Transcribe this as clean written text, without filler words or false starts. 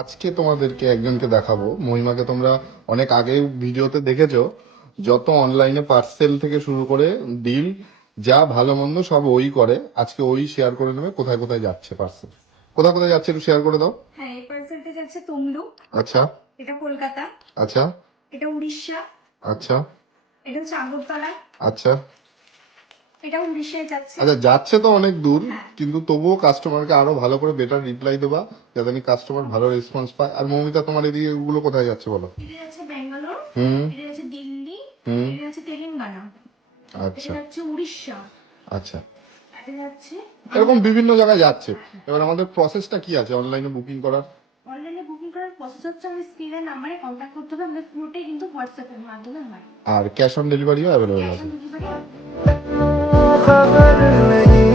আজকে তোমাদেরকে একজনকে দেখাবো। মহিমাকে তোমরা অনেক আগে ভিডিওতে দেখেছো। যত অনলাইনে পার্সেল থেকে শুরু করে ডিল, যা ভালো মন্দ সব ওই করে। আজকে ওই শেয়ার করে নেবে কোথায় কোথায় যাচ্ছে পার্সেল, কোথায় কোথায় যাচ্ছে একটু শেয়ার করে দাও। হ্যাঁ, এই পার্সেলটা যাচ্ছে তমলুক, আচ্ছা এটা কলকাতা, আচ্ছা এটা উড়িষ্যা, আচ্ছা এটা হচ্ছে আগরতলা, আচ্ছা এটা উড়িষ্যায় যাচ্ছে। আচ্ছা, যাচ্ছে তো অনেক দূর, হ্যাঁ, কিন্তু তবুও কাস্টমারকে আরো ভালো করে বেটার রিপ্লাই দেবা, যাতে কাস্টমার ভালো রেসপন্স পায়। আর মৌমিতা, তোমার এদিকে এগুলো কোথায় যাচ্ছে বলো। এটা যাচ্ছে ব্যাঙ্গালোর, হুম এটা যাচ্ছে দিল্লি, হুম এটা যাচ্ছে তেলেঙ্গানা, এটা আচ্ছা যাচ্ছে উড়িষ্যা, আচ্ছা, এটা যাচ্ছে এরকম বিভিন্ন জায়গায় যাচ্ছে। হ্যাঁ, হ্যাঁ। এবার আমাদের প্রসেসটা কি আছে অনলাইনে বুকিং করার? অনলাইনে বুকিং করার প্রসেস হচ্ছে আমাদের স্ক্রিনের নাম্বারে কন্ট্যাক্ট করতে হবে, আমাদের পুরোটাই কিন্তু হোয়াটসঅ্যাপের মাধ্যমে হয়। আর ক্যাশ অন ডেলিভারিও অ্যাভেলেবেল ক্যাশ আছে। অন ডেলিভারি खबर नहीं